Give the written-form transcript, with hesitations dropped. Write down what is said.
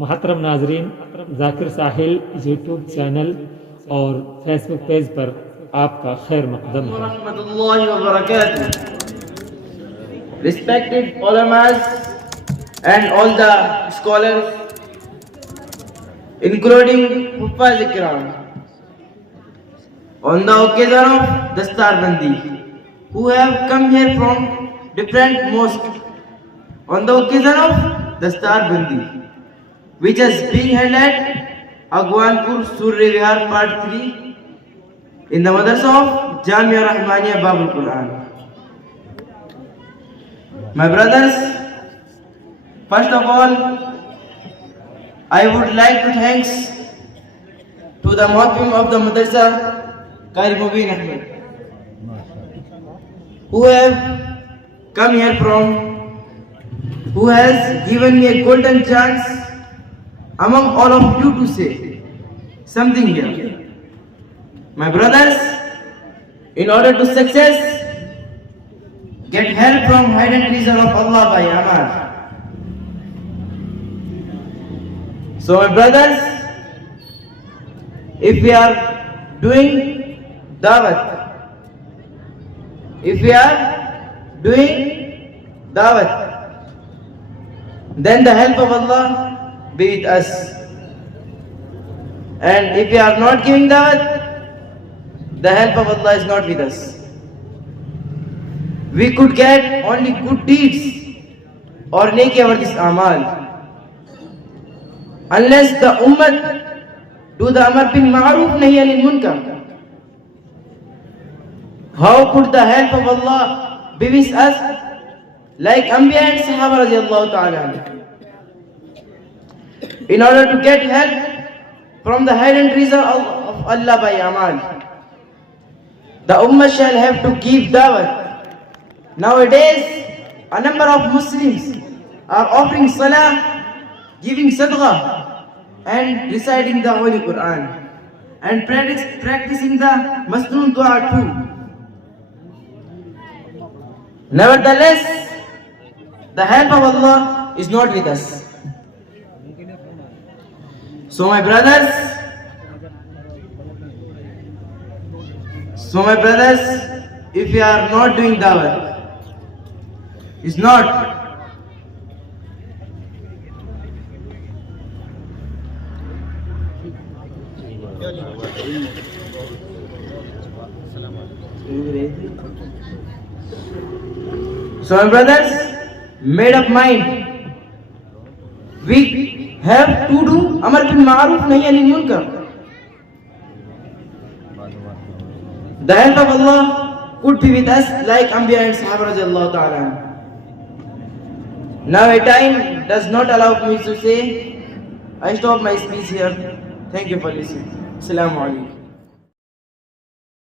मोहतरम नाजरीन, जाकिर साहिल YouTube channel और फेसबुक पेज पर आपका खैर मकदम है। रहमतुल्लाहि व बरकातुहू। Respected ulamas and all the scholars, including Huffaz Ikram, on the occasion of Dastar Bandi, who have come here from different mosques, on the occasion of Dastar Bandi, which is being held at Agwanpur Surya Vihar Part 3 in the Madrasa of Jamia Rahmania Babul-Quran. My brothers, first of all, I would like to thank to the Muhkim of the Madrasa, Qari Mubin Ahmed, who have come here from, who has given me a golden chance among all of you to say something here. My brothers, in order to success, get help from hidden treasure of Allah by amal. So my brothers, if we are doing dawat, then the help of Allah be with us. And if we are not giving dawat, the help of Allah is not with us. We could get only good deeds or neki over this amal. Unless the ummah do the amar bil ma'ruf nahi anil munkar. How could the help of Allah be with us like Anbiya and Sahaba radiallahu ta'ala? In order to get help from the hidden treasure of Allah by amal, the ummah shall have to give dawat. Nowadays, a number of Muslims are offering salah, giving sadaqah, and reciting the Holy Quran, and practicing the Masnoon Dua too. Nevertheless, the help of Allah is not with us. So my brothers, if we are not doing dawah, it's not. So my brothers, made up mind, we have to do amar bil ma'ruf nahi anil munkar. The help of Allah could be with us like Anbiya and Sahaba radiallahu ta'ala. Now a time does not allow me to say. I stop my speech here. Thank you for listening. Assalamu alaikum.